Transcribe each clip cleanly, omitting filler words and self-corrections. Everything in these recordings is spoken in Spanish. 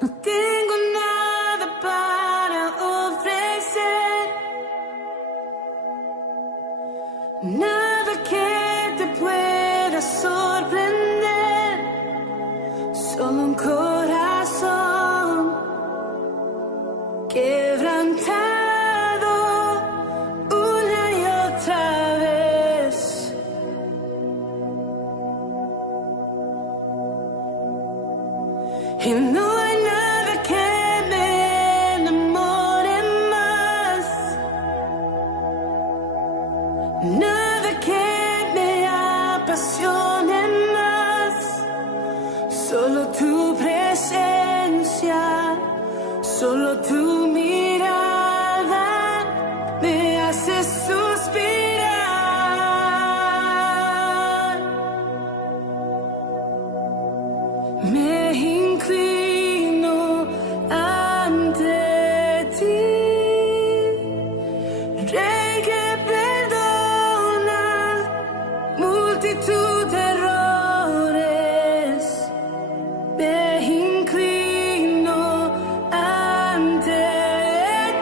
No tengo nada para ofrecer, nada que te pueda sorprender, solo un corazón quebrantado una y otra vez. Y no hay nada que me enamore más, nada que me apasione más, solo tu presencia, solo tu mirada me hace suspirar. Me inclino ante ti, Rey que perdona multitud de errores. Me inclino ante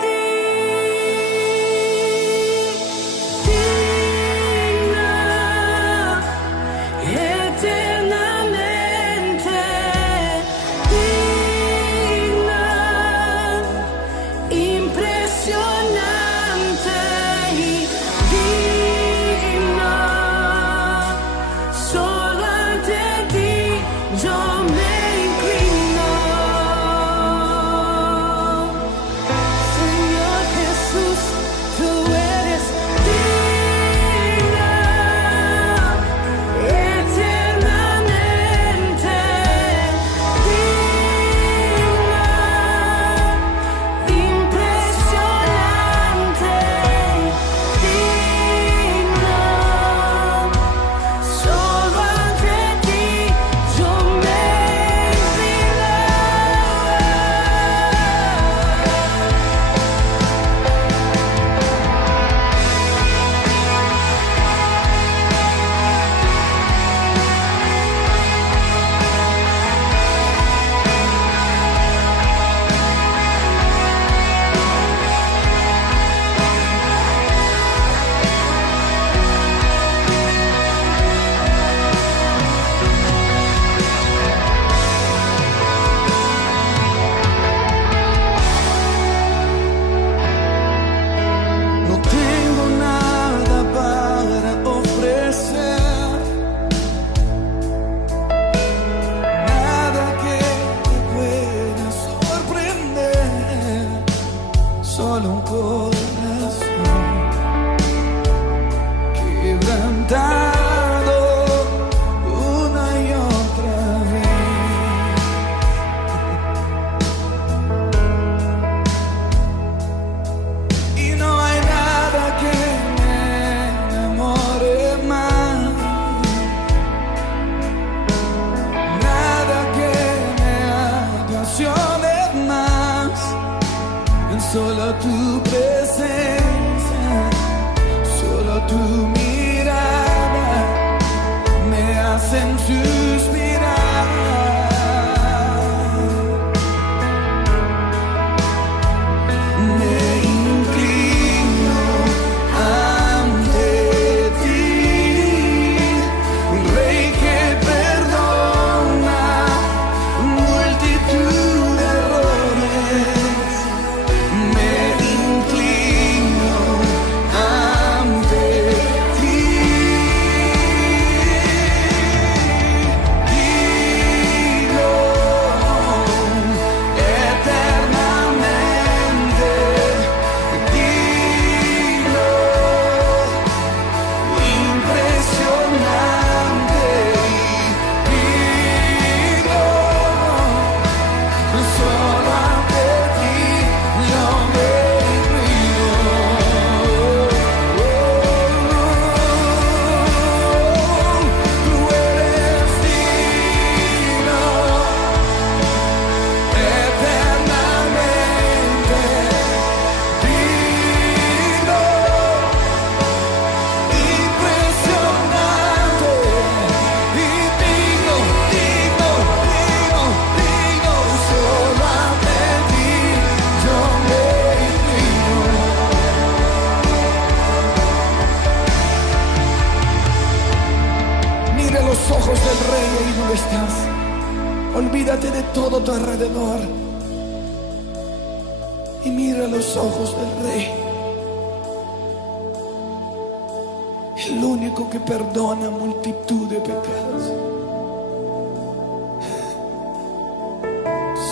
ti, digna, eternamente digna, impresionante y digna. Solo ante ti yo me inclino. Señor Jesús, tú eres digna, eternamente digna, impresionante, digna. Solo ante ti yo me inclino. No tengo nada para ofrecer, nada que te pueda sorprender, solo un corazón quebrantado una y otra vez. Y no hay nada que me enamore más, nada que me apasione más, solo tu presencia, solo tu mirada me hacen suspirar. Me inclino ante ti, Rey que perdona multitud de errores. Me inclino ante ti. al Rey ahí donde estás. Olvídate de todo tu alrededor y mira los ojos del Rey, el único que perdona multitud de pecados.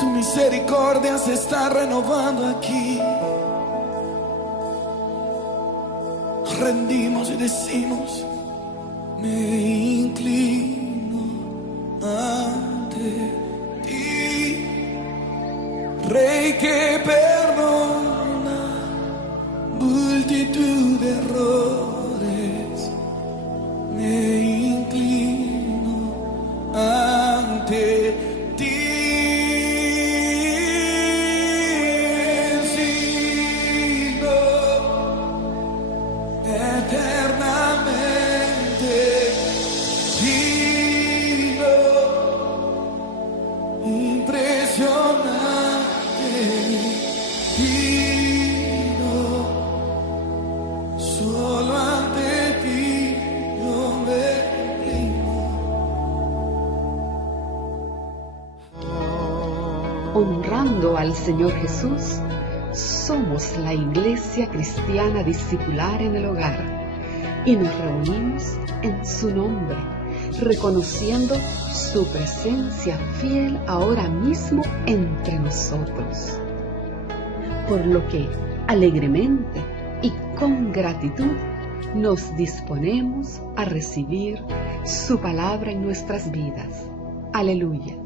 Su misericordia se está renovando aquí. Nos rendimos y decimos: me inclino ante ti, Rey que perdona multitud de errores. Me inclino ante ti. Honrando al Señor Jesús, somos la Iglesia Cristiana Discipular en el Hogar y nos reunimos en su nombre, reconociendo su presencia fiel ahora mismo entre nosotros. Por lo que, alegremente y con gratitud, nos disponemos a recibir su palabra en nuestras vidas. Aleluya.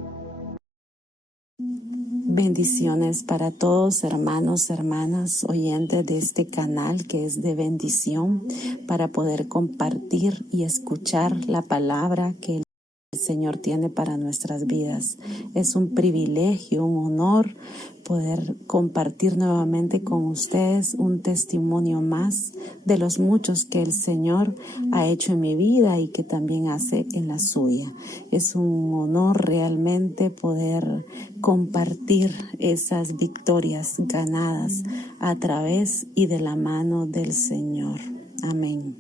Bendiciones para todos, hermanos, hermanas, oyentes de este canal que es de bendición para poder compartir y escuchar la palabra que el Señor tiene para nuestras vidas. Es un privilegio, un honor poder compartir nuevamente con ustedes un testimonio más de los muchos que el Señor ha hecho en mi vida y que también hace en la suya. Es un honor realmente poder compartir esas victorias ganadas a través y de la mano del Señor. Amén.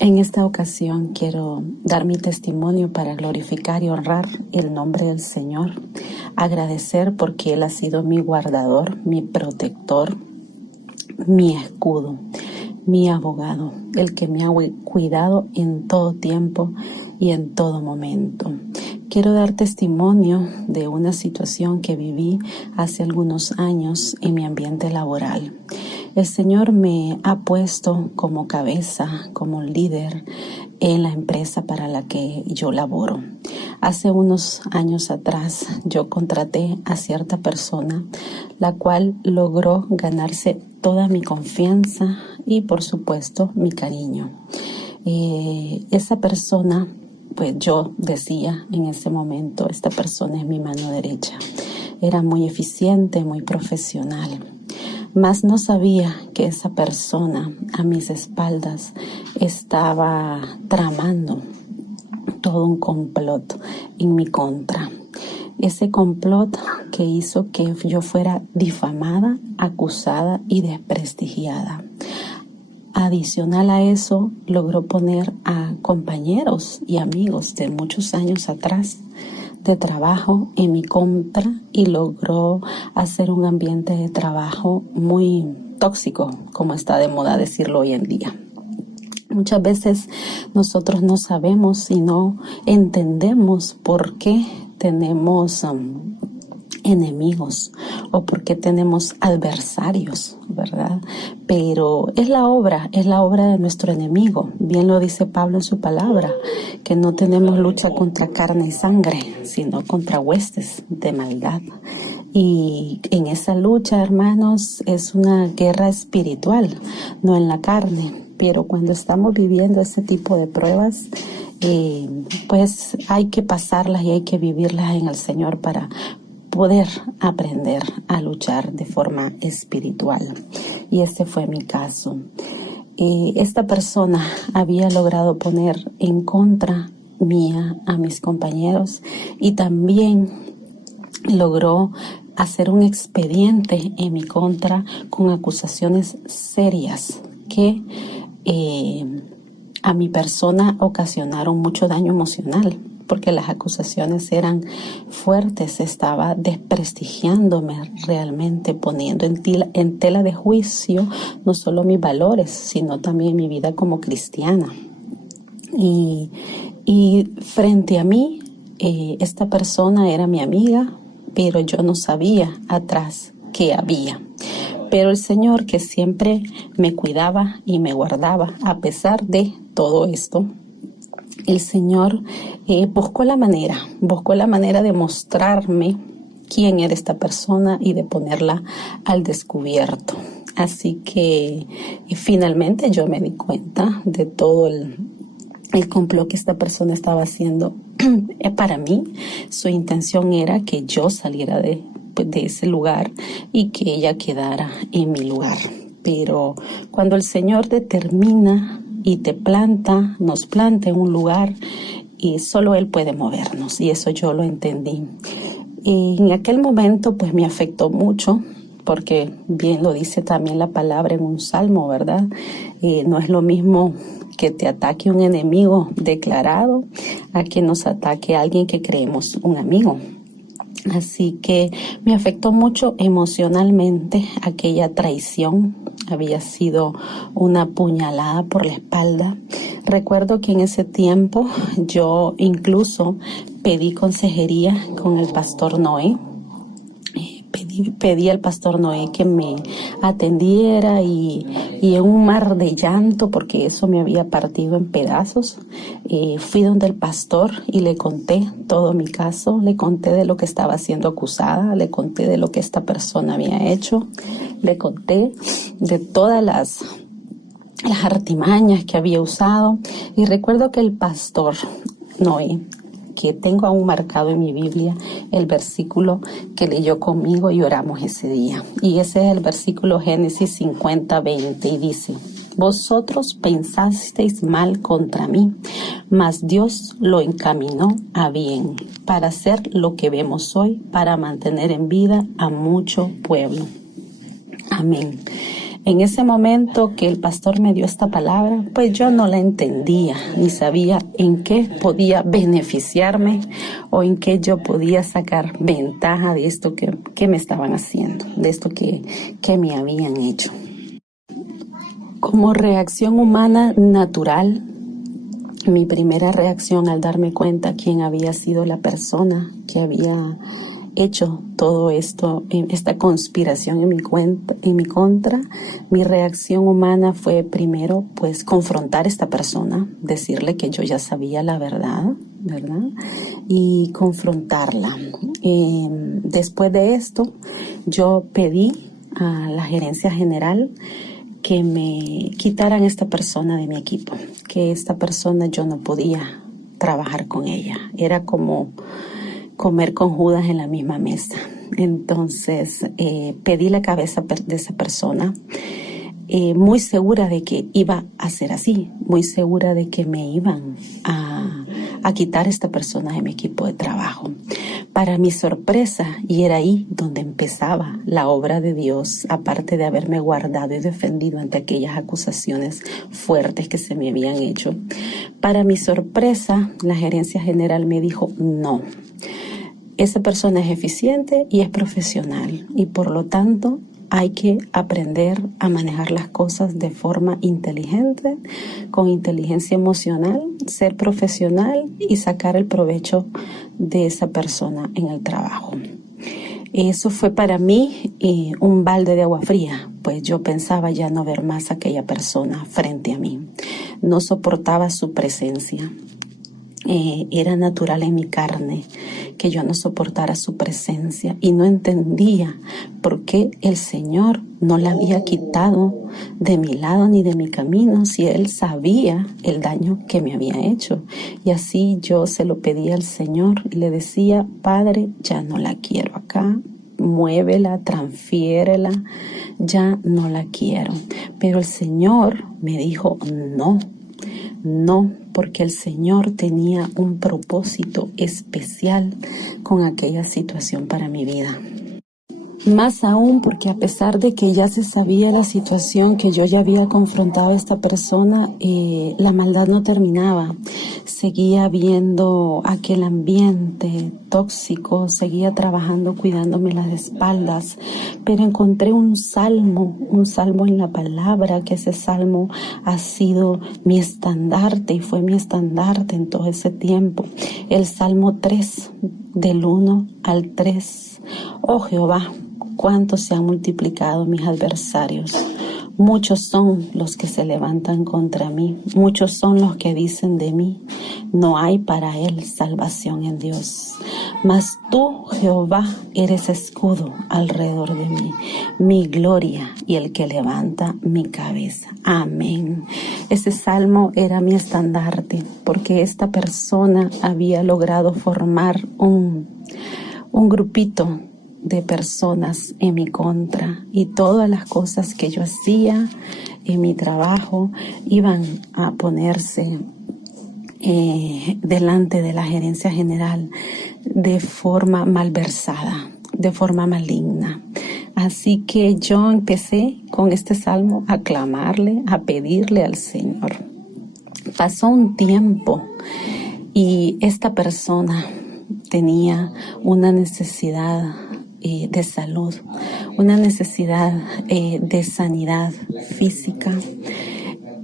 En esta ocasión quiero dar mi testimonio para glorificar y honrar el nombre del Señor, agradecer porque Él ha sido mi guardador, mi protector, mi escudo, mi abogado, el que me ha cuidado en todo tiempo y en todo momento. Quiero dar testimonio de una situación que viví hace algunos años en mi ambiente laboral. El Señor me ha puesto como cabeza, como líder en la empresa para la que yo laboro. Hace unos años atrás yo contraté a cierta persona, la cual logró ganarse toda mi confianza y por supuesto mi cariño. Esa persona, pues yo decía en ese momento, esta persona es mi mano derecha. Era muy eficiente, muy profesional. Mas no sabía que esa persona a mis espaldas estaba tramando todo un complot en mi contra. Ese complot que hizo que yo fuera difamada, acusada y desprestigiada. Adicional a eso, logró poner a compañeros y amigos de muchos años atrás de trabajo en mi contra y logró hacer un ambiente de trabajo muy tóxico, como está de moda decirlo hoy en día. Muchas veces nosotros no sabemos y no entendemos por qué tenemos enemigos o por qué tenemos adversarios, ¿verdad? Pero es la obra de nuestro enemigo. Bien lo dice Pablo en su palabra, que no tenemos lucha contra carne y sangre, sino contra huestes de maldad. Y en esa lucha, hermanos, es una guerra espiritual, no en la carne. Pero cuando estamos viviendo ese tipo de pruebas, pues hay que pasarlas y hay que vivirlas en el Señor para poder aprender a luchar de forma espiritual. Y este fue mi caso. Esta persona había logrado poner en contra mía a mis compañeros y también logró hacer un expediente en mi contra con acusaciones serias que a mi persona ocasionaron mucho daño emocional, porque las acusaciones eran fuertes, estaba desprestigiándome realmente, poniendo en tela de juicio no solo mis valores, sino también mi vida como cristiana. Y frente a mí, esta persona era mi amiga, pero yo no sabía atrás qué había. Pero el Señor, que siempre me cuidaba y me guardaba a pesar de todo esto, el Señor buscó la manera de mostrarme quién era esta persona y de ponerla al descubierto. Así que finalmente yo me di cuenta de todo el complot que esta persona estaba haciendo. Para mí, su intención era que yo saliera de ese lugar y que ella quedara en mi lugar. Pero cuando el Señor determina y nos planta en un lugar, y solo Él puede movernos, y eso yo lo entendí. Y en aquel momento pues me afectó mucho, porque bien lo dice también la palabra en un salmo, ¿verdad? No es lo mismo que te ataque un enemigo declarado a que nos ataque alguien que creemos un amigo. Así que me afectó mucho emocionalmente aquella traición. Había sido una puñalada por la espalda. Recuerdo que en ese tiempo yo incluso pedí consejería con el pastor Noé. Pedí al pastor Noé que me atendiera y en un mar de llanto, porque eso me había partido en pedazos, fui donde el pastor y le conté todo mi caso, le conté de lo que estaba siendo acusada, le conté de lo que esta persona había hecho, le conté de todas las artimañas que había usado, y recuerdo que el pastor Noé, que tengo aún marcado en mi Biblia, el versículo que leyó conmigo y oramos ese día. Y ese es el versículo Génesis 50:20, y dice: vosotros pensasteis mal contra mí, mas Dios lo encaminó a bien, para hacer lo que vemos hoy, para mantener en vida a mucho pueblo. Amén. En ese momento que el pastor me dio esta palabra, pues yo no la entendía, ni sabía en qué podía beneficiarme o en qué yo podía sacar ventaja de esto que me estaban haciendo, de esto que me habían hecho. Como reacción humana natural, mi primera reacción al darme cuenta quién había sido la persona que había hecho todo esto, esta conspiración en mi contra, mi reacción humana fue primero pues confrontar a esta persona, decirle que yo ya sabía la verdad, y confrontarla. Después de esto, yo pedí a la gerencia general que me quitaran esta persona de mi equipo, que esta persona yo no podía trabajar con ella, era como comer con Judas en la misma mesa. Entonces pedí la cabeza de esa persona, muy segura de que iba a ser así, muy segura de que me iban a quitar esta persona de mi equipo de trabajo. Para mi sorpresa, y era ahí donde empezaba la obra de Dios, aparte de haberme guardado y defendido ante aquellas acusaciones fuertes que se me habían hecho, para mi sorpresa, la gerencia general me dijo: no, esa persona es eficiente y es profesional, y por lo tanto hay que aprender a manejar las cosas de forma inteligente, con inteligencia emocional, ser profesional y sacar el provecho de esa persona en el trabajo. Eso fue para mí un balde de agua fría, pues yo pensaba ya no ver más a aquella persona frente a mí. No soportaba su presencia. Era natural en mi carne que yo no soportara su presencia, y no entendía por qué el Señor no la había quitado de mi lado ni de mi camino, si Él sabía el daño que me había hecho. Y así yo se lo pedía al Señor y le decía: Padre, ya no la quiero acá, muévela, transfiérela, ya no la quiero. Pero el Señor me dijo: no, porque el Señor tenía un propósito especial con aquella situación para mi vida. Más aún porque a pesar de que ya se sabía la situación, que yo ya había confrontado a esta persona, la maldad no terminaba. Seguía viendo aquel ambiente tóxico, seguía trabajando cuidándome las espaldas, pero encontré un salmo en la palabra, que ese salmo ha sido mi estandarte y fue mi estandarte en todo ese tiempo. El Salmo 3, del 1 al 3. Oh Jehová, cuánto se han multiplicado mis adversarios. Muchos son los que se levantan contra mí. Muchos son los que dicen de mí: no hay para él salvación en Dios. Mas tú, Jehová, eres escudo alrededor de mí, mi gloria y el que levanta mi cabeza. Amén. Ese salmo era mi estandarte, porque esta persona había logrado formar un grupito de personas en mi contra, y todas las cosas que yo hacía en mi trabajo iban a ponerse delante de la gerencia general de forma malversada, de forma maligna. Así que yo empecé con este salmo a clamarle, a pedirle al Señor. Pasó un tiempo y esta persona tenía una necesidad de salud, una necesidad de sanidad física.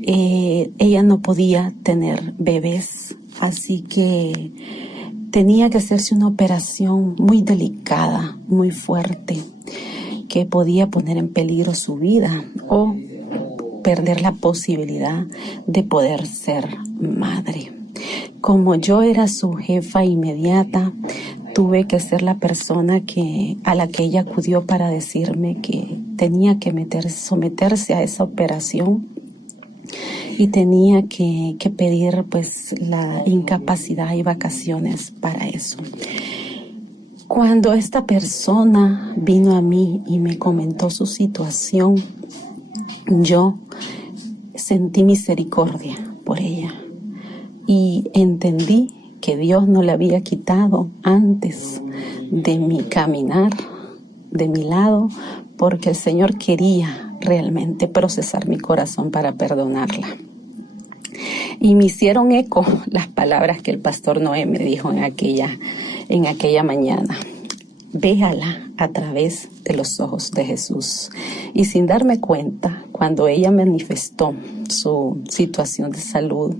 Ella no podía tener bebés, así que tenía que hacerse una operación muy delicada, muy fuerte, que podía poner en peligro su vida o perder la posibilidad de poder ser madre. Como yo era su jefa inmediata, tuve que ser la persona a la que ella acudió para decirme que tenía que someterse a esa operación y tenía que pedir pues la incapacidad y vacaciones para eso. Cuando esta persona vino a mí y me comentó su situación, yo sentí misericordia por ella y entendí que Dios no le había quitado antes de mi caminar de mi lado, porque el Señor quería realmente procesar mi corazón para perdonarla. Y me hicieron eco las palabras que el pastor Noé me dijo en aquella mañana: véala a través de los ojos de Jesús. Y sin darme cuenta, cuando ella manifestó su situación de salud,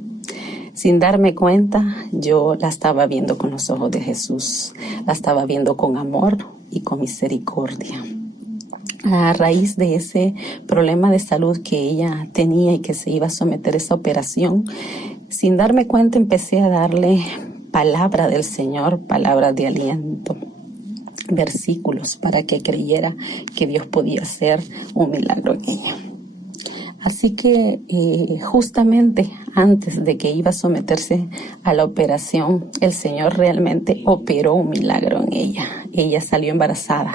sin darme cuenta, yo la estaba viendo con los ojos de Jesús. La estaba viendo con amor y con misericordia. A raíz de ese problema de salud que ella tenía y que se iba a someter a esa operación, sin darme cuenta empecé a darle palabra del Señor, palabras de aliento, versículos para que creyera que Dios podía hacer un milagro en ella. Así que justamente antes de que iba a someterse a la operación, el Señor realmente operó un milagro en ella. Ella salió embarazada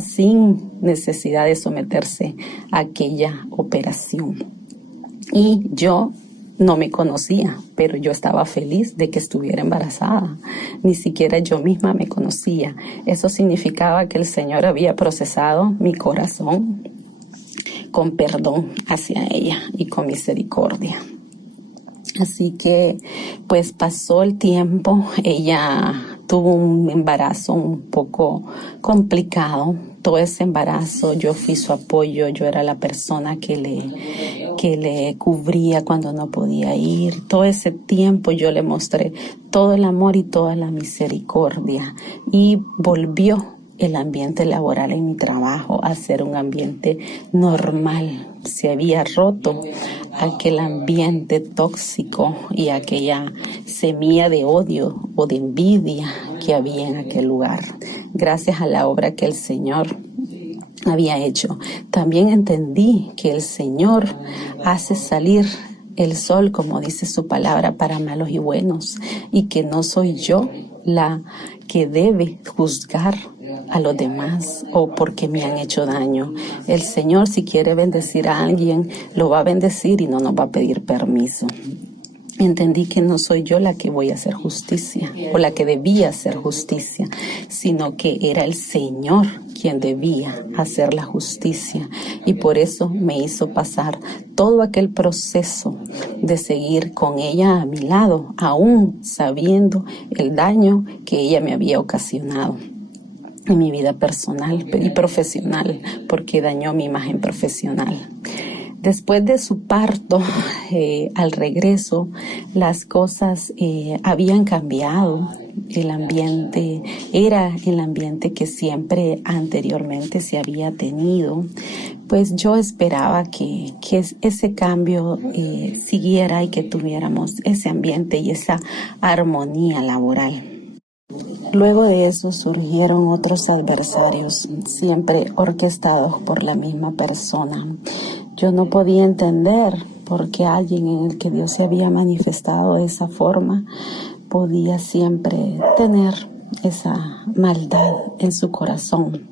sin necesidad de someterse a aquella operación. Y yo no me conocía, pero yo estaba feliz de que estuviera embarazada. Ni siquiera yo misma me conocía. Eso significaba que el Señor había procesado mi corazón con perdón hacia ella y con misericordia. Así que pues pasó el tiempo, ella tuvo un embarazo un poco complicado. Todo ese embarazo yo fui su apoyo, yo era la persona que le cubría cuando no podía ir. Todo ese tiempo yo le mostré todo el amor y toda la misericordia, y volvió el ambiente laboral en mi trabajo a ser un ambiente normal. Se había roto aquel ambiente tóxico y aquella semilla de odio o de envidia que había en aquel lugar. Gracias a la obra que el Señor había hecho, también entendí que el Señor hace salir el sol, como dice su palabra, para malos y buenos, y que no soy yo la que debe juzgar a los demás o porque me han hecho daño. El Señor, si quiere bendecir a alguien, lo va a bendecir y no nos va a pedir permiso. Entendí que no soy yo la que voy a hacer justicia o la que debía hacer justicia, sino que era el Señor quien debía hacer la justicia. Y por eso me hizo pasar todo aquel proceso de seguir con ella a mi lado, aún sabiendo el daño que ella me había ocasionado en mi vida personal y profesional, porque dañó mi imagen profesional. Después de su parto, al regreso, las cosas habían cambiado. El ambiente era el ambiente que siempre anteriormente se había tenido. Pues yo esperaba que ese cambio siguiera y que tuviéramos ese ambiente y esa armonía laboral. Luego de eso surgieron otros adversarios, siempre orquestados por la misma persona. Yo no podía entender por qué alguien en el que Dios se había manifestado de esa forma podía siempre tener esa maldad en su corazón.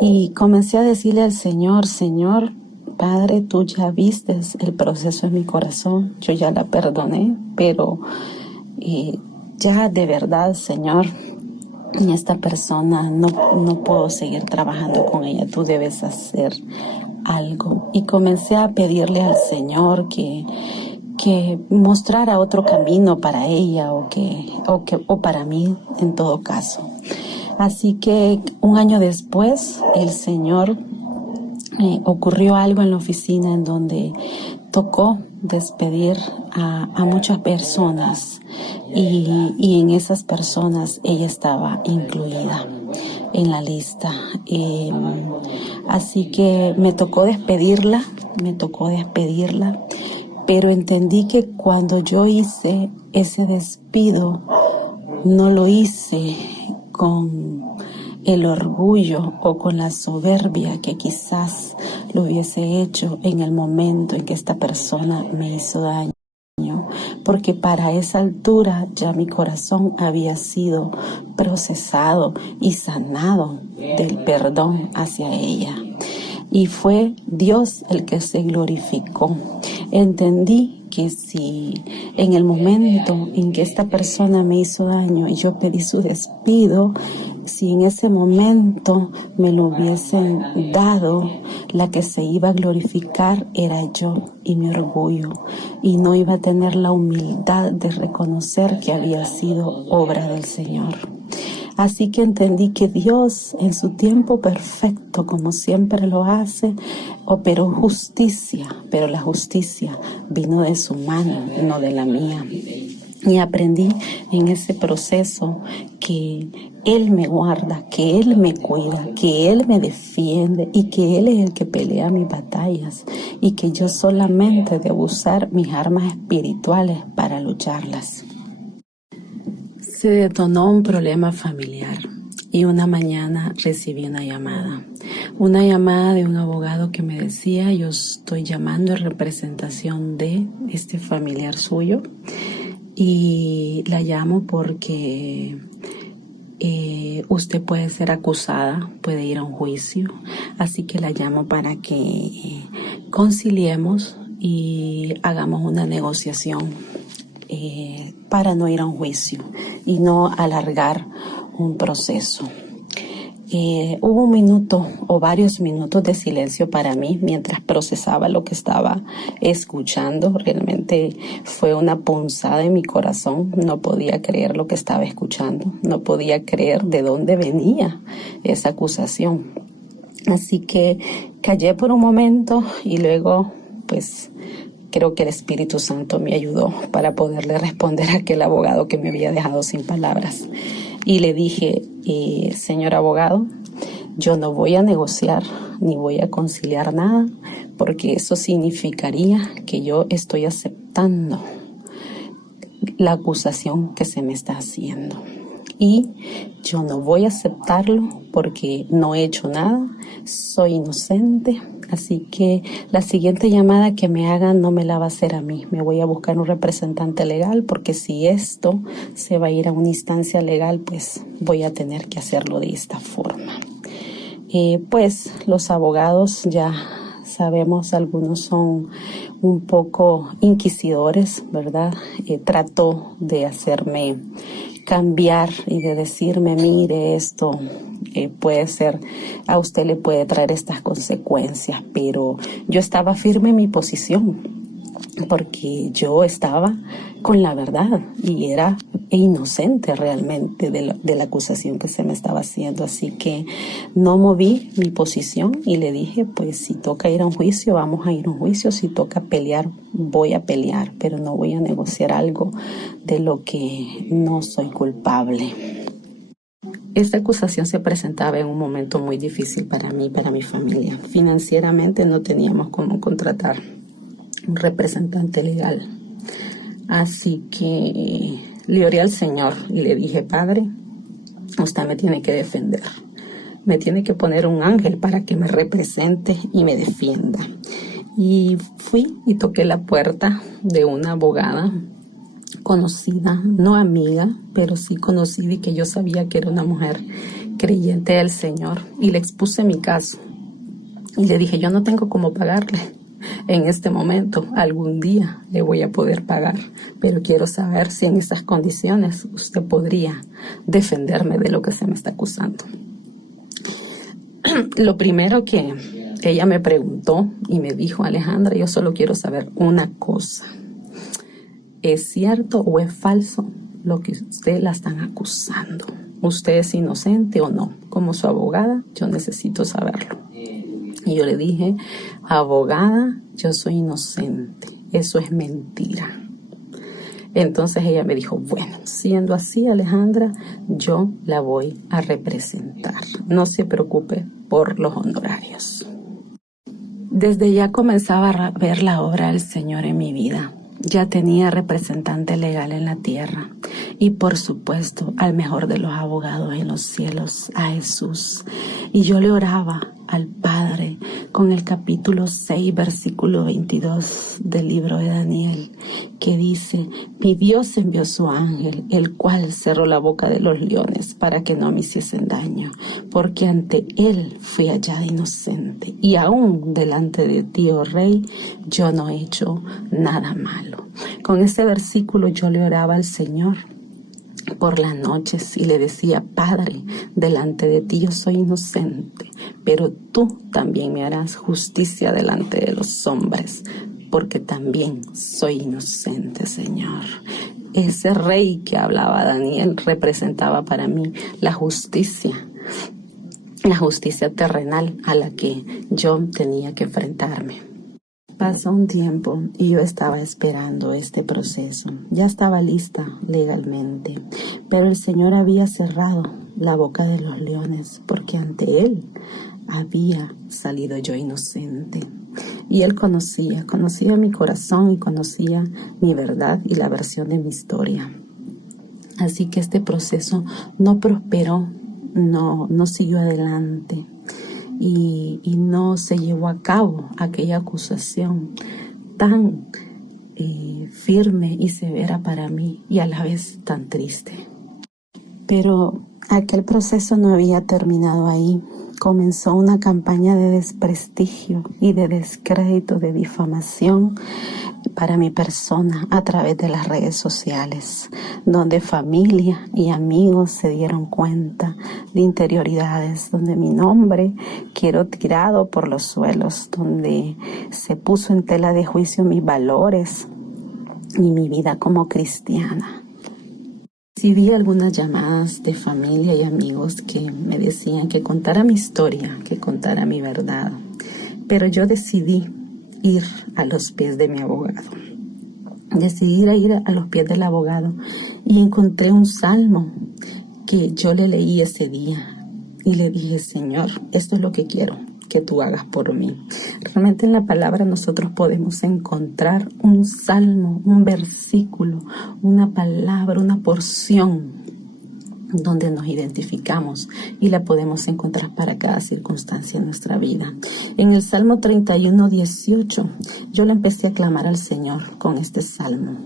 Y comencé a decirle al Señor, Señor, Padre, tú ya vistes el proceso en mi corazón, yo ya la perdoné, pero ya de verdad, Señor, esta persona no puedo seguir trabajando con ella, tú debes hacer algo. Y comencé a pedirle al Señor que mostrara otro camino para ella o para mí en todo caso. Así que un año después el Señor ocurrió algo en la oficina en donde tocó despedir a muchas personas y en esas personas ella estaba incluida en la lista. Así que me tocó despedirla, pero entendí que cuando yo hice ese despido, no lo hice con el orgullo o con la soberbia que quizás lo hubiese hecho en el momento en que esta persona me hizo daño, porque para esa altura ya mi corazón había sido procesado y sanado del perdón hacia ella. Y fue Dios el que se glorificó. Entendí que si en el momento en que esta persona me hizo daño y yo pedí su despido, si en ese momento me lo hubiesen dado, la que se iba a glorificar era yo y mi orgullo, y no iba a tener la humildad de reconocer que había sido obra del Señor. Así que entendí que Dios, en su tiempo perfecto, como siempre lo hace, operó justicia, pero la justicia vino de su mano, no de la mía. Y aprendí en ese proceso que Él me guarda, que Él me cuida, que Él me defiende y que Él es el que pelea mis batallas y que yo solamente debo usar mis armas espirituales para lucharlas. Se detonó un problema familiar y una mañana recibí una llamada de un abogado que me decía: yo estoy llamando en representación de este familiar suyo y la llamo porque usted puede ser acusada, puede ir a un juicio, así que la llamo para que conciliemos y hagamos una negociación para no ir a un juicio y no alargar un proceso. Hubo un minuto o varios minutos de silencio para mí mientras procesaba lo que estaba escuchando. Realmente fue una punzada en mi corazón. No podía creer lo que estaba escuchando. No podía creer de dónde venía esa acusación. Así que callé por un momento y luego, pues, creo que el Espíritu Santo me ayudó para poderle responder a aquel abogado que me había dejado sin palabras. Y le dije: señor abogado, yo no voy a negociar ni voy a conciliar nada, porque eso significaría que yo estoy aceptando la acusación que se me está haciendo. Y yo no voy a aceptarlo porque no he hecho nada, soy inocente. Así que la siguiente llamada que me hagan no me la va a hacer a mí. Me voy a buscar un representante legal, porque si esto se va a ir a una instancia legal, pues voy a tener que hacerlo de esta forma. Pues los abogados ya Sabemos, algunos son un poco inquisidores, ¿verdad? Trató de hacerme cambiar y de decirme, mire, esto puede ser, a usted le puede traer estas consecuencias, pero yo estaba firme en mi posición, porque yo estaba con la verdad y era inocente realmente de la acusación que se me estaba haciendo. Así que no moví mi posición y le dije, pues si toca ir a un juicio, vamos a ir a un juicio. Si toca pelear, voy a pelear, pero no voy a negociar algo de lo que no soy culpable. Esta acusación se presentaba en un momento muy difícil para mí y para mi familia. Financieramente no teníamos cómo contratar un representante legal. Así que le oré al Señor y le dije, Padre, usted me tiene que defender. Me tiene que poner un ángel para que me represente y me defienda. Y fui y toqué la puerta de una abogada conocida, no amiga, pero sí conocida y que yo sabía que era una mujer creyente del Señor. Y le expuse mi caso. Y le dije, yo no tengo cómo pagarle en este momento, algún día le voy a poder pagar, pero quiero saber si en esas condiciones usted podría defenderme de lo que se me está acusando. Lo primero que ella me preguntó y me dijo, Alejandra, yo solo quiero saber una cosa. ¿Es cierto o es falso lo que usted la están acusando? ¿Usted es inocente o no? Como su abogada, yo necesito saberlo. Y yo le dije, abogada, yo soy inocente, eso es mentira. Entonces ella me dijo, bueno, siendo así, Alejandra, yo la voy a representar. No se preocupe por los honorarios. Desde ya comenzaba a ver la obra del Señor en mi vida. Ya tenía representante legal en la tierra y por supuesto al mejor de los abogados en los cielos, a Jesús. Y yo le oraba al Padre con el capítulo 6, versículo 22 del libro de Daniel, que dice, mi Dios envió su ángel, el cual cerró la boca de los leones para que no me hiciesen daño, porque ante él fui hallada inocente, y aún delante de ti, oh Rey, yo no he hecho nada malo. Con ese versículo yo le oraba al Señor por las noches y le decía, Padre, delante de ti yo soy inocente, pero tú también me harás justicia delante de los hombres, porque también soy inocente, Señor. Ese rey que hablaba Daniel representaba para mí la justicia terrenal a la que yo tenía que enfrentarme. Pasó un tiempo y yo estaba esperando este proceso. Ya estaba lista legalmente, pero el Señor había cerrado la boca de los leones porque ante Él había salido yo inocente. Y Él conocía mi corazón y conocía mi verdad y la versión de mi historia. Así que este proceso no prosperó, no siguió adelante. Y no se llevó a cabo aquella acusación tan firme y severa para mí y a la vez tan triste. Pero aquel proceso no había terminado ahí. Comenzó una campaña de desprestigio y de descrédito, de difamación para mi persona a través de las redes sociales, donde familia y amigos se dieron cuenta de interioridades, donde mi nombre quedó tirado por los suelos, donde se puso en tela de juicio mis valores y mi vida como cristiana. Recibí algunas llamadas de familia y amigos que me decían que contara mi historia, que contara mi verdad, pero yo decidí ir a los pies de mi abogado. Decidí ir a los pies del abogado y encontré un salmo que yo le leí ese día y le dije, Señor, esto es lo que quiero que tú hagas por mí. Realmente en la palabra nosotros podemos encontrar un salmo, un versículo, una palabra, una porción donde nos identificamos y la podemos encontrar para cada circunstancia de nuestra vida. En el Salmo 31:18, yo le empecé a clamar al Señor con este salmo.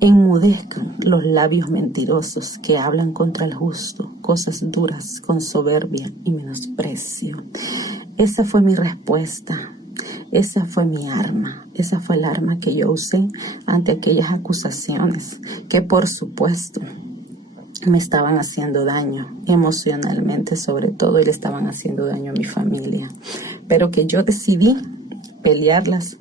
Enmudezcan los labios mentirosos que hablan contra el justo, cosas duras con soberbia y menosprecio. Esa fue mi respuesta Esa fue mi arma, esa fue el arma que yo usé ante aquellas acusaciones que por supuesto me estaban haciendo daño emocionalmente, sobre todo, y le estaban haciendo daño a mi familia, pero que yo decidí pelearlas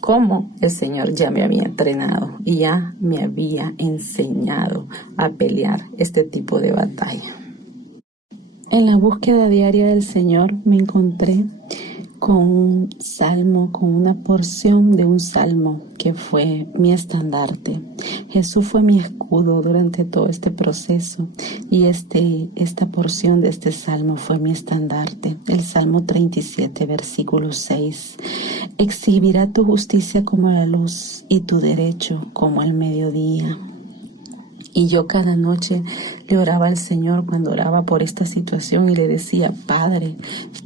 como el Señor ya me había entrenado y ya me había enseñado a pelear este tipo de batalla. En la búsqueda diaria del Señor me encontré con un salmo, con una porción de un salmo que fue mi estandarte. Jesús fue mi escudo durante todo este proceso y esta porción de este salmo fue mi estandarte. El Salmo 37, versículo 6. Exhibirá tu justicia como la luz y tu derecho como el mediodía. Y yo cada noche le oraba al Señor cuando oraba por esta situación y le decía: Padre,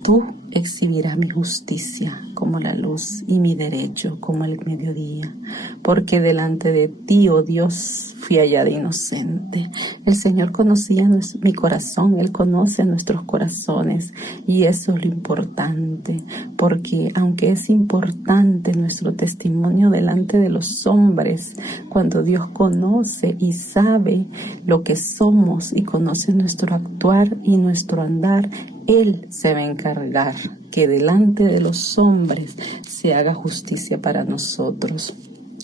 tú exhibirás mi justicia como la luz y mi derecho como el mediodía, porque delante de ti, oh Dios, fui hallada inocente. El Señor conocía mi corazón, Él conoce nuestros corazones y eso es lo importante, porque aunque es importante nuestro testimonio delante de los hombres, cuando Dios conoce y sabe lo que somos y conoce nuestro actuar y nuestro andar, Él se va a encargar que delante de los hombres se haga justicia para nosotros,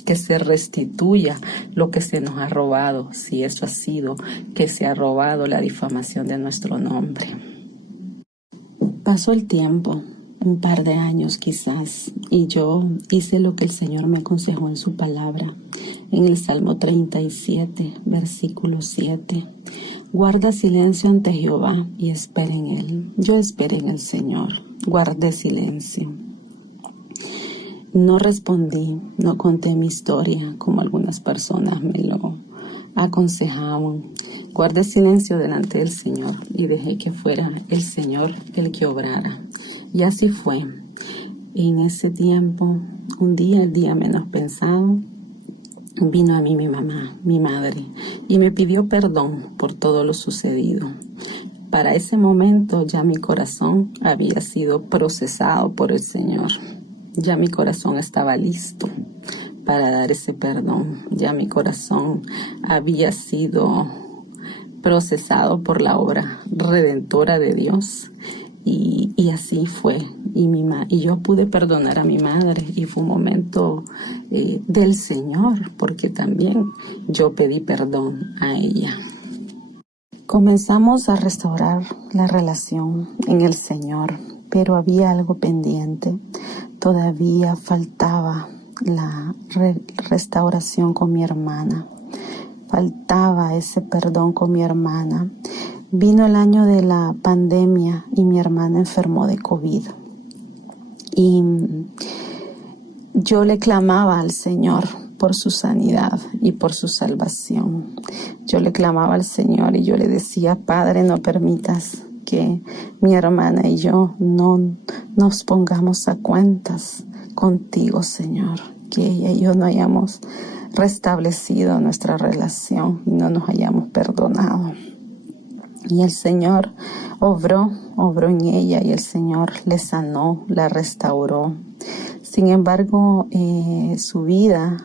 que se restituya lo que se nos ha robado, si eso ha sido que se ha robado la difamación de nuestro nombre. Pasó el tiempo, un par de años quizás, y yo hice lo que el Señor me aconsejó en su palabra, en el Salmo 37, versículo 7. Guarda silencio ante Jehová y espera en Él. Yo esperé en el Señor, guardé silencio. No respondí, no conté mi historia como algunas personas me lo aconsejaban. Guardé silencio delante del Señor y dejé que fuera el Señor el que obrara. Y así fue. En ese tiempo, un día, el día menos pensado, vino a mí mi mamá, mi madre, y me pidió perdón por todo lo sucedido. Para ese momento ya mi corazón había sido procesado por el Señor. Ya mi corazón estaba listo para dar ese perdón. Ya mi corazón había sido procesado por la obra redentora de Dios. Y así fue. Y yo pude perdonar a mi madre y fue un momento del Señor, porque también yo pedí perdón a ella. Comenzamos a restaurar la relación en el Señor, pero había algo pendiente. Todavía faltaba la restauración con mi hermana. Faltaba ese perdón con mi hermana. Vino el año de la pandemia y mi hermana enfermó de COVID. Y yo le clamaba al Señor por su sanidad y por su salvación. Yo le clamaba al Señor y yo le decía: Padre, no permitas que mi hermana y yo no nos pongamos a cuentas contigo, Señor. Que ella y yo no hayamos restablecido nuestra relación y no nos hayamos perdonado. Y el Señor obró en ella y el Señor le sanó, la restauró. Sin embargo, su vida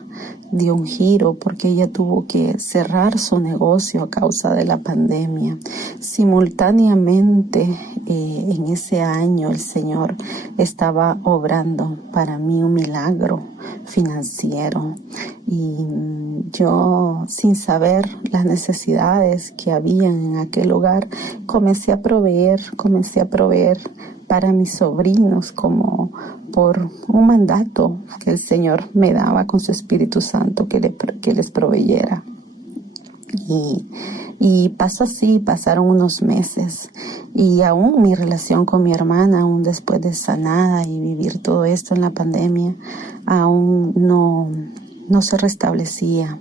dio un giro porque ella tuvo que cerrar su negocio a causa de la pandemia. Simultáneamente, en ese año, el Señor estaba obrando para mí un milagro financiero. Y yo, sin saber las necesidades que habían en aquel hogar, comencé a proveer para mis sobrinos como por un mandato que el Señor me daba con su Espíritu Santo que les proveyera. Y pasó así, pasaron unos meses y aún mi relación con mi hermana, aún después de sanada y vivir todo esto en la pandemia, aún no se restablecía.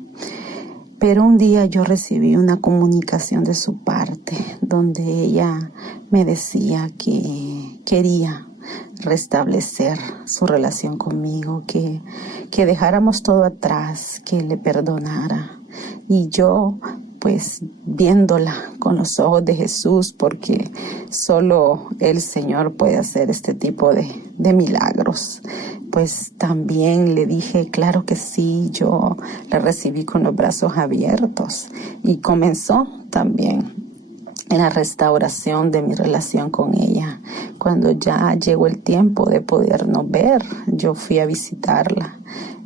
Pero un día yo recibí una comunicación de su parte donde ella me decía que quería restablecer su relación conmigo, que dejáramos todo atrás, que le perdonara. Y yo, pues viéndola con los ojos de Jesús, porque solo el Señor puede hacer este tipo de milagros. Pues también le dije, claro que sí, yo la recibí con los brazos abiertos, y comenzó también la restauración de mi relación con ella. Cuando ya llegó el tiempo de podernos ver, yo fui a visitarla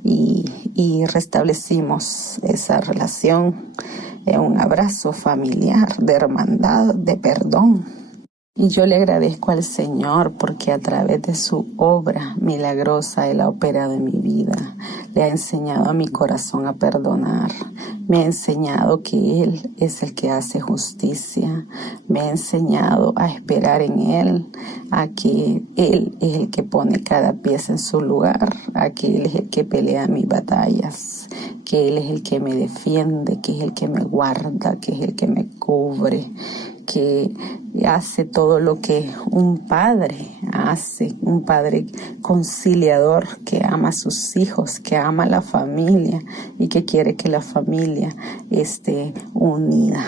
y restablecimos esa relación en un abrazo familiar, de hermandad, de perdón. Y yo le agradezco al Señor porque a través de su obra milagrosa Él ha operado en mi vida. Le ha enseñado a mi corazón a perdonar. Me ha enseñado que Él es el que hace justicia. Me ha enseñado a esperar en Él, a que Él es el que pone cada pieza en su lugar, a que Él es el que pelea mis batallas, que Él es el que me defiende, que es el que me guarda, que es el que me cubre, que hace todo lo que un padre hace, un padre conciliador que ama a sus hijos, que ama a la familia y que quiere que la familia esté unida.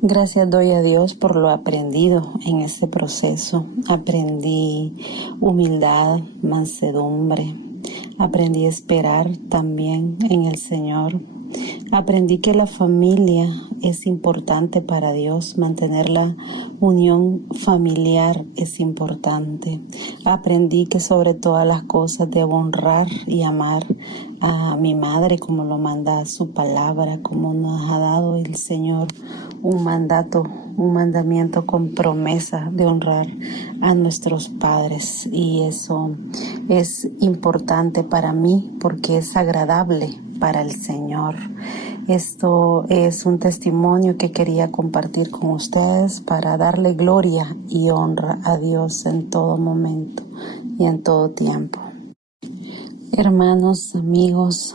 Gracias doy a Dios por lo aprendido en este proceso. Aprendí humildad, mansedumbre. Aprendí a esperar también en el Señor. Aprendí que la familia es importante para Dios, mantener la unión familiar es importante. Aprendí que sobre todas las cosas debo honrar y amar a mi madre como lo manda su palabra, como nos ha dado el Señor un mandamiento con promesa de honrar a nuestros padres, y eso es importante para mí porque es agradable para el Señor. Esto es un testimonio que quería compartir con ustedes para darle gloria y honra a Dios en todo momento y en todo tiempo. Hermanos, amigos,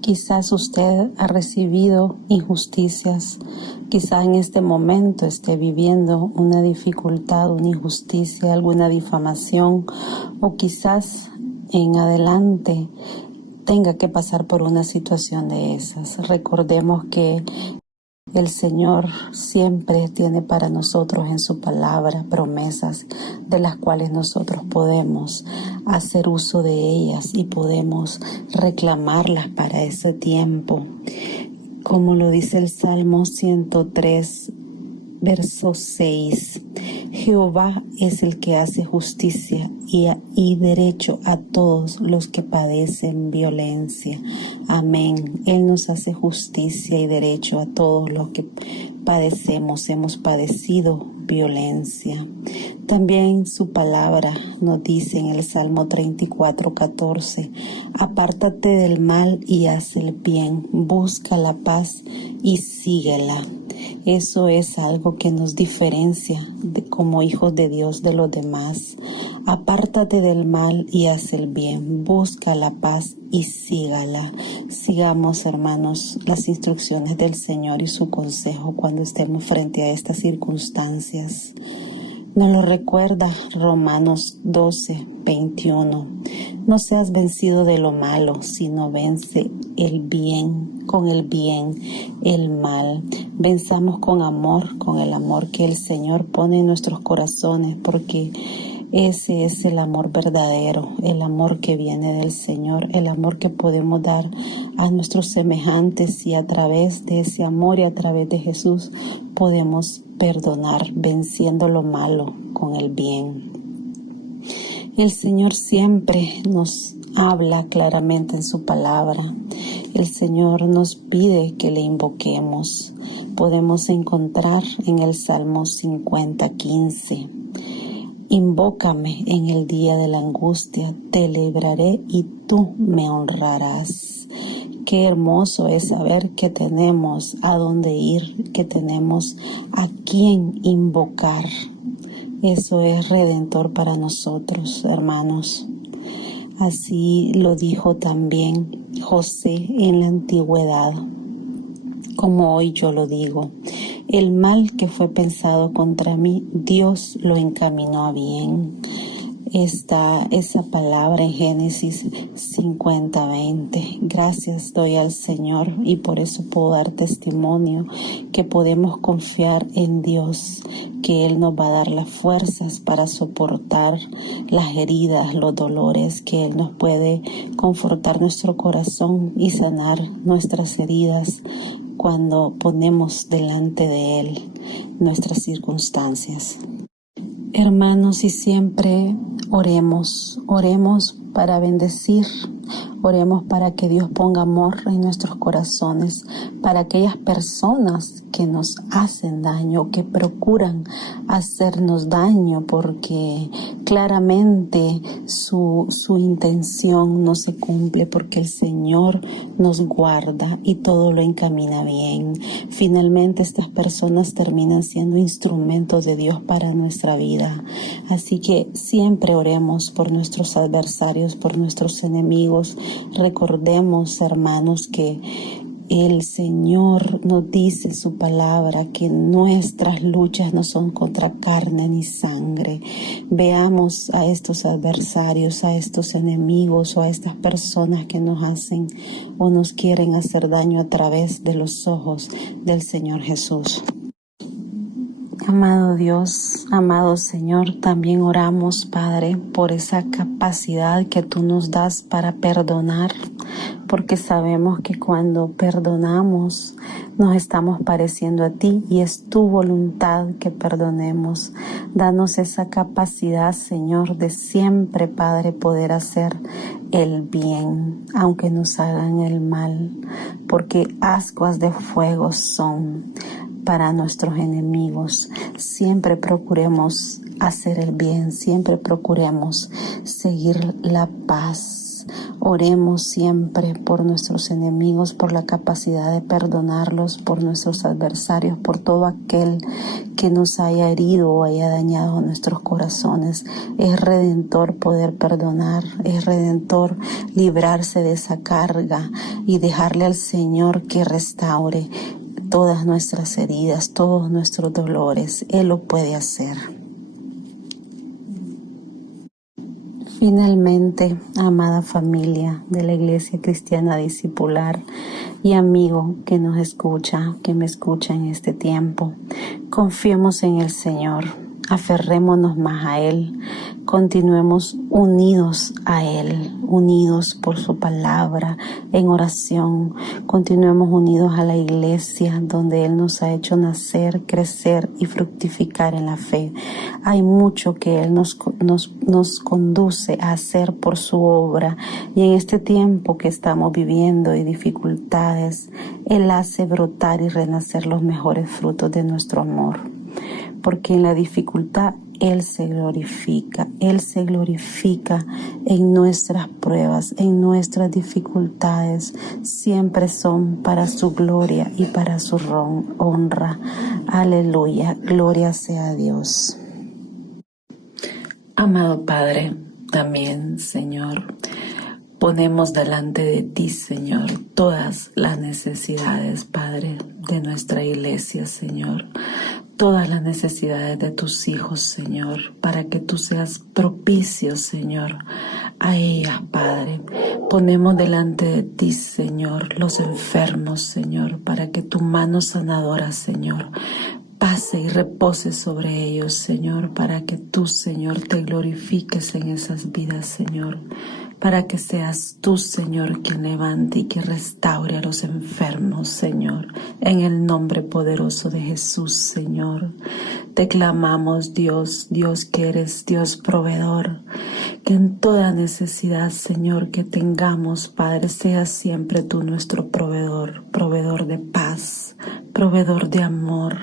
quizás usted ha recibido injusticias, quizás en este momento esté viviendo una dificultad, una injusticia, alguna difamación, o quizás en adelante tenga que pasar por una situación de esas. Recordemos que el Señor siempre tiene para nosotros en su palabra promesas de las cuales nosotros podemos hacer uso de ellas y podemos reclamarlas para ese tiempo. Como lo dice el Salmo 103, verso 6. Jehová es el que hace justicia y derecho a todos los que padecen violencia. Amén. Él nos hace justicia y derecho a todos los que hemos padecido violencia. También su palabra nos dice en el Salmo 34:14, apártate del mal y haz el bien, busca la paz y síguela. Eso es algo que nos diferencia como hijos de Dios de los demás. Apártate del mal y haz el bien, busca la paz y sígala. Sigamos, hermanos, las instrucciones del Señor y su consejo cuando estemos frente a estas circunstancias. Nos lo recuerda Romanos 12:21. No seas vencido de lo malo, sino vence el bien, con el bien, el mal. Venzamos con amor, con el amor que el Señor pone en nuestros corazones, porque ese es el amor verdadero, el amor que viene del Señor, el amor que podemos dar a nuestros semejantes, y a través de ese amor y a través de Jesús podemos perdonar, venciendo lo malo con el bien. El Señor siempre nos habla claramente en su palabra. El Señor nos pide que le invoquemos. Podemos encontrar en el Salmo 50:15. Invócame en el día de la angustia, te libraré y tú me honrarás. Qué hermoso es saber que tenemos a dónde ir, que tenemos a quién invocar. Eso es redentor para nosotros, hermanos. Así lo dijo también José en la antigüedad, como hoy yo lo digo. El mal que fue pensado contra mí, Dios lo encaminó a bien. está esa palabra en Génesis 50:20. Gracias doy al Señor y por eso puedo dar testimonio que podemos confiar en Dios, que Él nos va a dar las fuerzas para soportar las heridas, los dolores, que Él nos puede confortar nuestro corazón y sanar nuestras heridas cuando ponemos delante de Él nuestras circunstancias. Hermanos, y siempre oremos para bendecir, oremos para que Dios ponga amor en nuestros corazones, para aquellas personas que nos hacen daño, que procuran hacernos daño, porque claramente su intención no se cumple, porque el Señor nos guarda y todo lo encamina bien. Finalmente estas personas terminan siendo instrumentos de Dios para nuestra vida. Así que siempre oremos por nuestros adversarios, por nuestros enemigos. Recordemos, hermanos, que el Señor nos dice su palabra, que nuestras luchas no son contra carne ni sangre. Veamos a estos adversarios, a estos enemigos o a estas personas que nos hacen o nos quieren hacer daño a través de los ojos del Señor Jesús. Amado Dios, amado Señor, también oramos, Padre, por esa capacidad que tú nos das para perdonar, porque sabemos que cuando perdonamos nos estamos pareciendo a ti y es tu voluntad que perdonemos. Danos esa capacidad, Señor, de siempre, Padre, poder hacer el bien, aunque nos hagan el mal, porque ascuas de fuego son para nuestros enemigos. Siempre procuremos hacer el bien, siempre procuremos seguir la paz. Oremos siempre por nuestros enemigos, por la capacidad de perdonarlos, por nuestros adversarios, por todo aquel que nos haya herido o haya dañado nuestros corazones. Es redentor poder perdonar, es redentor librarse de esa carga y dejarle al Señor que restaure todas nuestras heridas, todos nuestros dolores. Él lo puede hacer. Finalmente, amada familia de la Iglesia Cristiana Discipular y amigo que nos escucha, que me escucha en este tiempo, confiemos en el Señor, aferrémonos más a Él, continuemos unidos a Él, unidos por su palabra, en oración, continuemos unidos a la iglesia donde Él nos ha hecho nacer, crecer y fructificar en la fe. Hay mucho que Él nos conduce a hacer por su obra y en este tiempo que estamos viviendo y dificultades, Él hace brotar y renacer los mejores frutos de nuestro amor. Porque en la dificultad Él se glorifica en nuestras pruebas, en nuestras dificultades, siempre son para su gloria y para su honra. Aleluya, gloria sea a Dios. Amado Padre, también, Señor, ponemos delante de ti, Señor, todas las necesidades, Padre, de nuestra iglesia, Señor. Todas las necesidades de tus hijos, Señor, para que tú seas propicio, Señor, a ellas, Padre. Ponemos delante de ti, Señor, los enfermos, Señor, para que tu mano sanadora, Señor, pase y repose sobre ellos, Señor, para que tú, Señor, te glorifiques en esas vidas, Señor, para que seas tú, Señor, quien levante y que restaure a los enfermos, Señor, en el nombre poderoso de Jesús, Señor. Te clamamos, Dios que eres Dios proveedor, que en toda necesidad, Señor, que tengamos, Padre, seas siempre tú nuestro proveedor, proveedor de paz, proveedor de amor,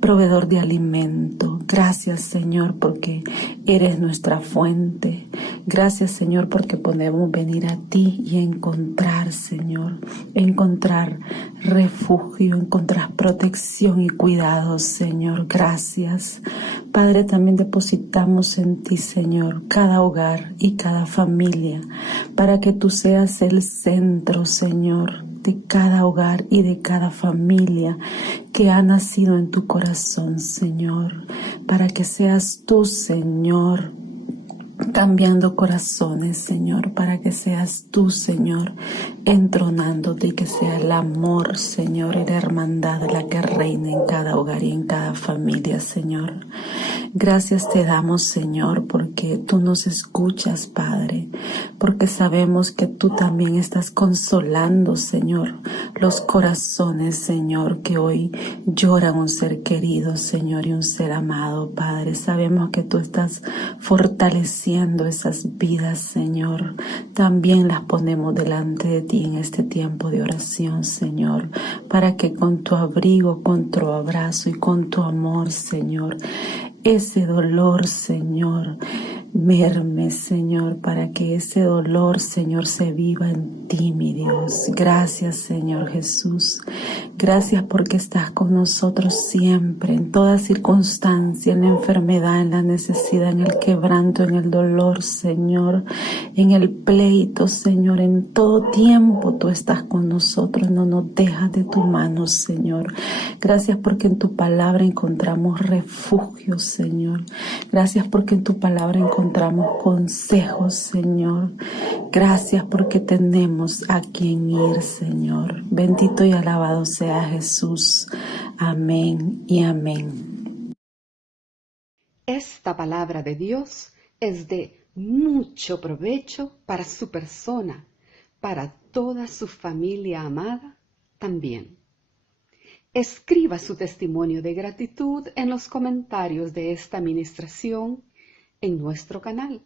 proveedor de alimento. Gracias, Señor, porque eres nuestra fuente. Gracias, Señor, porque podemos venir a ti y encontrar, Señor, encontrar refugio, encontrar protección y cuidado, Señor. Gracias. Padre, también depositamos en ti, Señor, cada hogar y cada familia, para que tú seas el centro, Señor, de cada hogar y de cada familia que ha nacido en tu corazón, Señor, para que seas tú, Señor, cambiando corazones, Señor, para que seas tú, Señor, entronándote y que sea el amor, Señor, y la hermandad la que reine en cada hogar y en cada familia, Señor. Gracias te damos, Señor, porque tú nos escuchas, Padre, porque sabemos que tú también estás consolando, Señor, los corazones, Señor, que hoy lloran un ser querido, Señor, y un ser amado, Padre. Sabemos que tú estás fortaleciendo esas vidas, Señor. También las ponemos delante de ti en este tiempo de oración, Señor, para que con tu abrigo, con tu abrazo y con tu amor, Señor, ese dolor, Señor, merme, Señor, para que ese dolor, Señor, se viva en ti, mi Dios. Gracias, Señor Jesús. Gracias porque estás con nosotros siempre, en toda circunstancia, en la enfermedad, en la necesidad, en el quebranto, en el dolor, Señor, en el pleito, Señor. En todo tiempo tú estás con nosotros, no nos dejas de tu mano, Señor. Gracias porque en tu palabra encontramos refugio, Señor. Gracias porque en tu palabra encontramos consejos, Señor. Gracias porque tenemos a quien ir, Señor. Bendito y alabado sea Jesús. Amén y amén. Esta palabra de Dios es de mucho provecho para su persona, para toda su familia amada también. Escriba su testimonio de gratitud en los comentarios de esta ministración en nuestro canal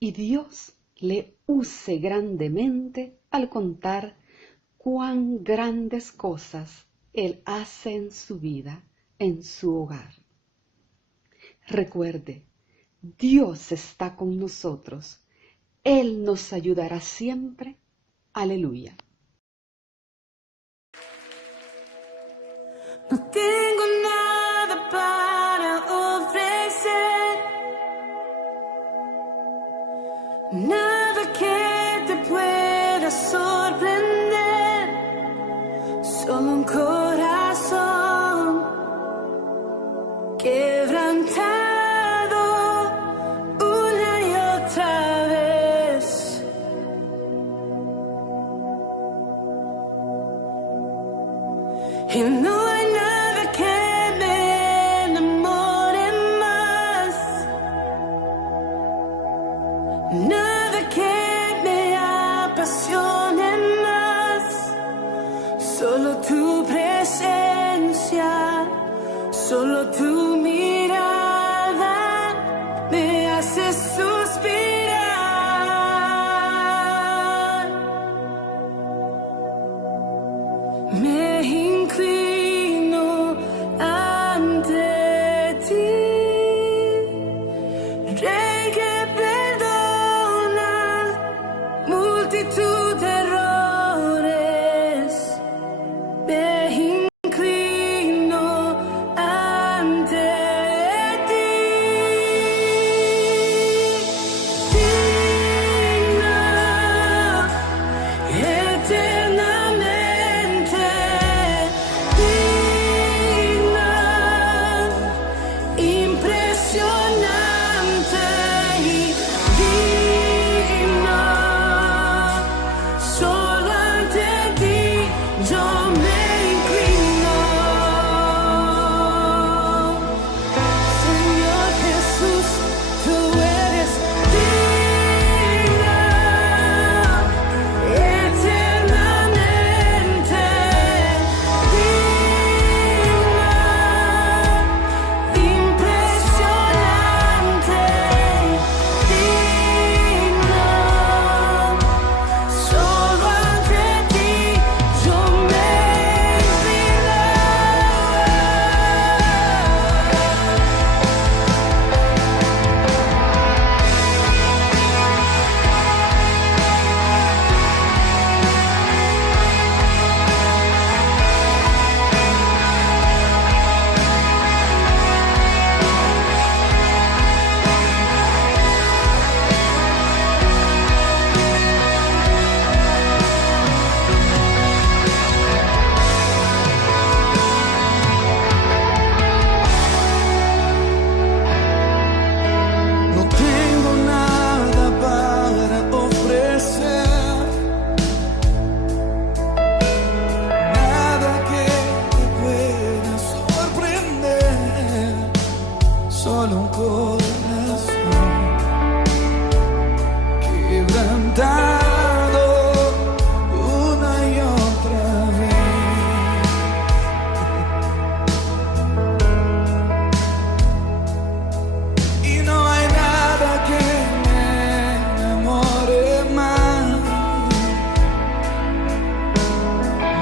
y Dios le use grandemente al contar cuán grandes cosas Él hace en su vida, en su hogar. Recuerde, Dios está con nosotros. Él nos ayudará siempre. Aleluya. No tengo nada para ofrecer, nada que te pueda sorprender, solo un corazón quebrantado una y otra vez. Y no hay nada que me enamore más, nada que me apasione más, solo tu presencia, solo tu mirada me hace suspirar. Me inclino ante ti, Rey que perdona multitud de errores. Me inclino ante solo un corazón quebrantado una y otra vez. Y no hay nada que me enamore más,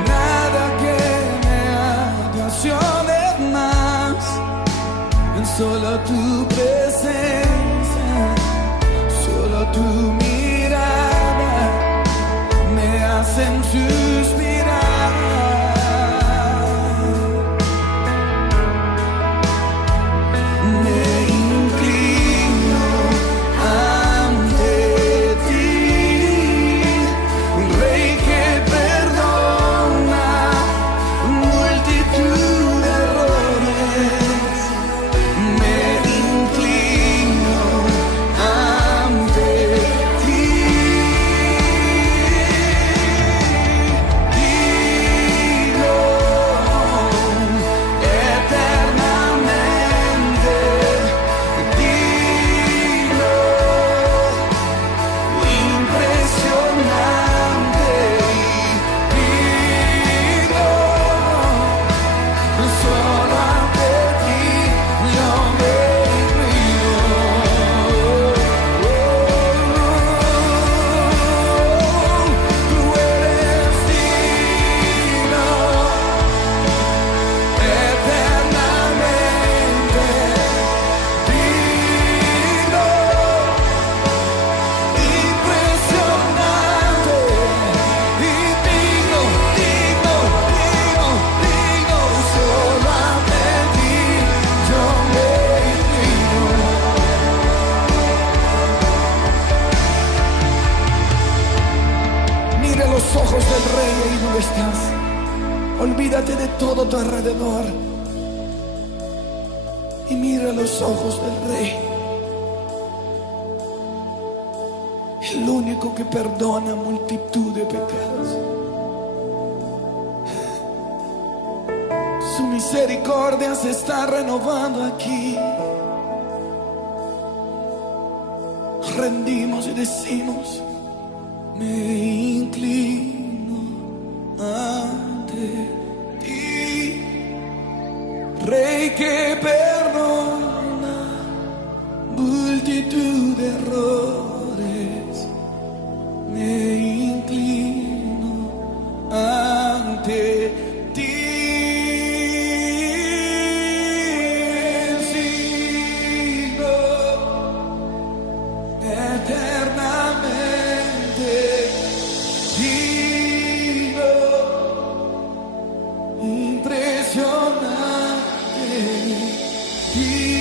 nada que me apasione más, solo tu presencia, solo tu mirada me hacen suspirar. Me inclino ante ti, Rey que perdona multitud de errores. Me inclino ante ti, digo eternamente, digo impresionante, digo solo ante ti yo me inclino. Tú eres digno eternamente, digno, impresionante, y digno, digno, digno, digno, solo ante ti yo me inclino. Mira los ojos del Rey ahí donde estás. Olvídate de todo tu alrededor y mira los ojos del Rey, el único que perdona multitud de pecados. Su misericordia se está renovando aquí. Nos rendimos y decimos: me inclino ante ti, Rey que perdona multitud de errores. Me inclino ante ti, sigo eternamente, digno, impresionante, digno.